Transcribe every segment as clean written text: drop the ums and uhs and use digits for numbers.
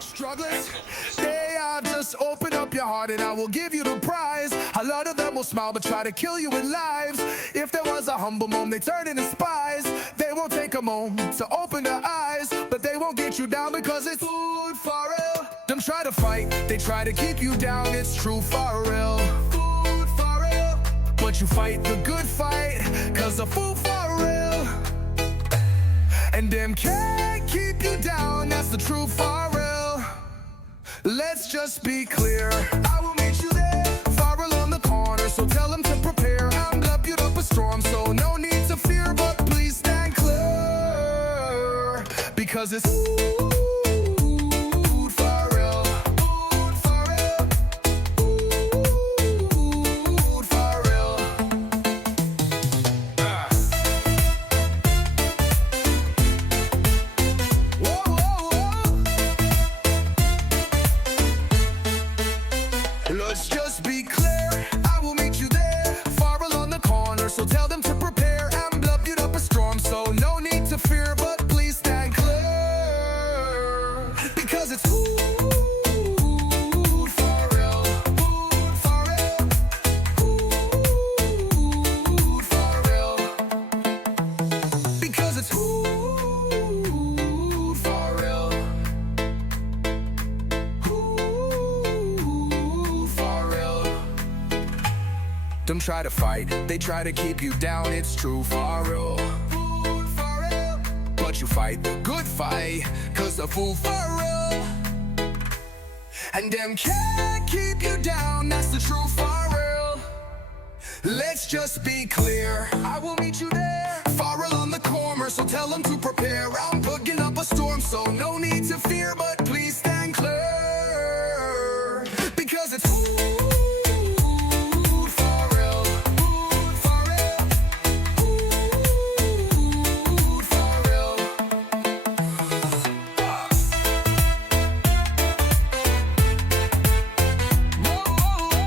Strugglers, they are just open up your heart and I will give you the prize. A lot of them will smile but try to kill you with lies. If there was a humble moment, they turn into spies. They won't take a moment to open their eyes, but they won't get you down because it's Food-Farrell. Them try to fight, they try to keep you down, it's true Farrell. Food-Farrell, but you fight the good fight, cause the Food-Farrell. And them can't keep you down, that's the true Farrell. Let's just be clear, I will meet you there, Farrell on the corner, so tell them to prepare. I'm built up a storm, so no need to fear, but please stand clear, because it's Food-Farrell. Food-Farrell. Food-Farrell. Whoa, whoa, whoa. Let's just be clear, I will meet you there, Farrell on the corner, so tell them to prepare. I'm built up a storm, so no need to fear, but please stand clear, because it's Food-Farrell. Food-Farrell. Food-Farrell. Because it's Food-Farrell. Food-Farrell. Them try to fight, they try to keep you down, it's true Farrell. Food-Farrell. But you fight the good fight, cause the Food-Farrell. And them can't keep you down, that's the true Farrell. Let's just be clear, I will meet you there, Farrell on the corner, so tell them to prepare. I'm putting up a storm, so no need to fear, but please stand clear, because it's Food-Farrell. Food-Farrell. Food-Farrell. Whoa, whoa, whoa.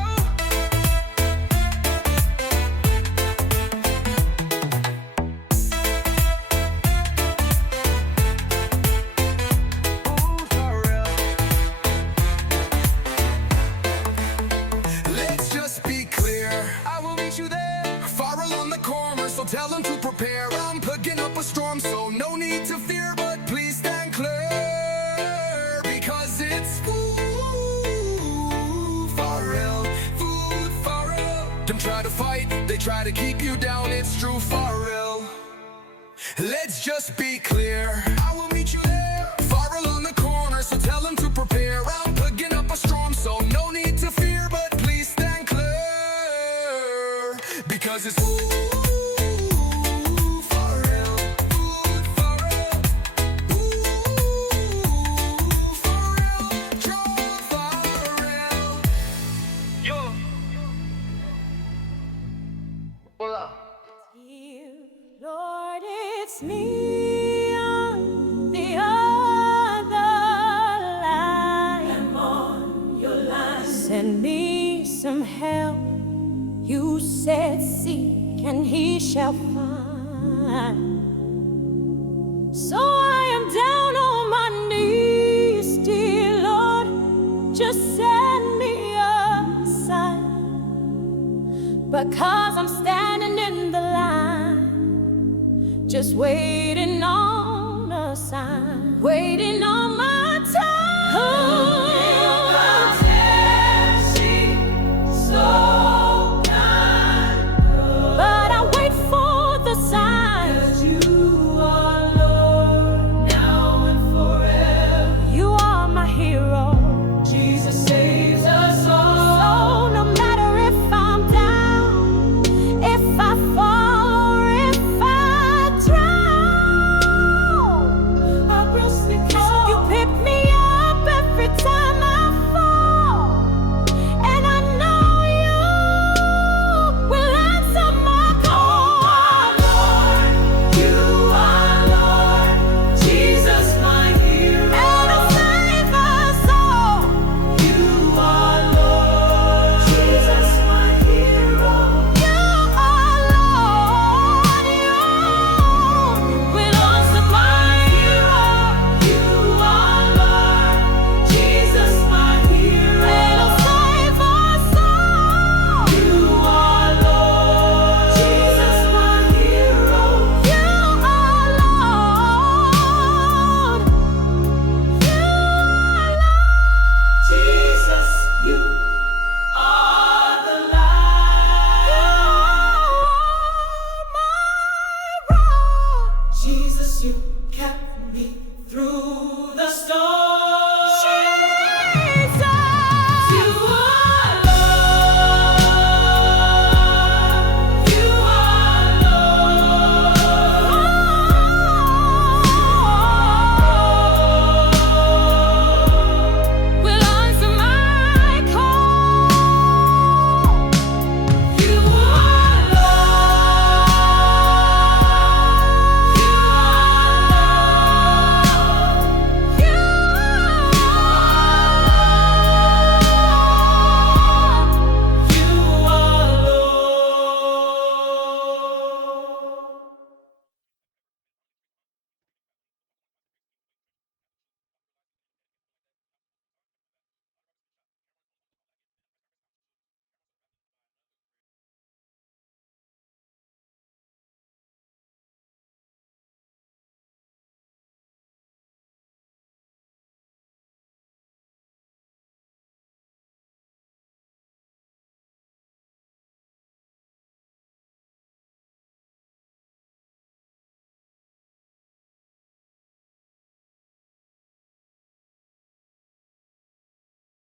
Let's just be clear, I will meet you there, Farrell on the corner, so tell them to prepare. I'm putting up a storm, so no need to fear, but please stand clear, because it's Food-Farrell. Food-Farrell. Them try to fight, they try to keep you down, it's true Farrell. Let's just be clear, I will meet you there, Farrell on the corner, so tell them to prepare. I'm putting up a storm, so no need to fear, but please stand clear, because it's Food-Farrell. Food-Farrell. Food-Farrell. Joe Farrell. Yo. Hola. Dear Lord, it's me on the other line. I'm on your line. Send me some help. You said seek and he shall find. So I am down on my knees, dear Lord, just send me a sign, because I'm standing in the line, just waiting on a sign, waiting